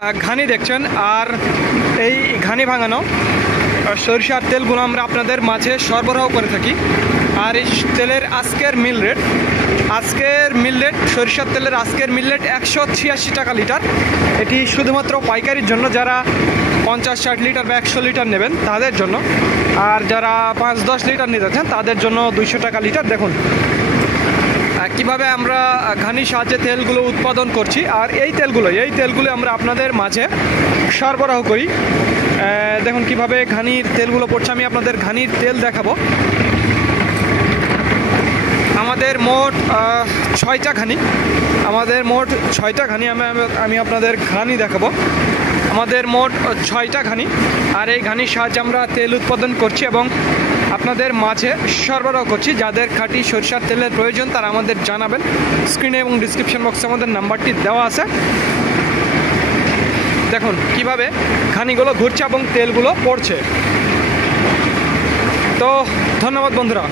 ঘানি দেখছেন আর এই ঘানি ভাঙানো সরিষার তেলগুলো আমরা আপনাদের মাঝে সরবরাহ করে থাকি। আর এই তেলের আজকের মিল রেট সরিষার তেলের আজকের মিল রেট 186 টাকা লিটার। এটি শুধুমাত্র পাইকারির জন্য, যারা 50-60 লিটার বা 100 লিটার নেবেন তাদের জন্য। আর যারা 5-10 লিটার নিতে চান তাদের জন্য 200 টাকা লিটার। দেখুন কিভাবে আমরা ঘানির সাহায্যে তেলগুলো উৎপাদন করছি। আর এই তেলগুলো আমরা আপনাদের মাঝে সরবরাহ করি। দেখুন কিভাবে ঘানির তেলগুলো পড়ছে। আমি আপনাদের ঘানির তেল দেখাবো। আমাদের মোট 6টা ঘানি, আমি আপনাদের ঘানি দেখাবো। আমাদের মোট 6টা ঘানি, আর এই ঘানির সাহায্যে আমরা তেল উৎপাদন করছি এবং আপনাদের মাঝে সরবরাহ করছি। যাদের খাঁটি সরিষার তেলের প্রয়োজন তারা আমাদের জানাবেন। স্ক্রিনে এবং ডিসক্রিপশন বক্সে আমাদের নাম্বারটি দেওয়া আছে। দেখুন কিভাবে ঘানিগুলো ঘুরছে এবং তেলগুলো পড়ছে। তো ধন্যবাদ বন্ধুরা।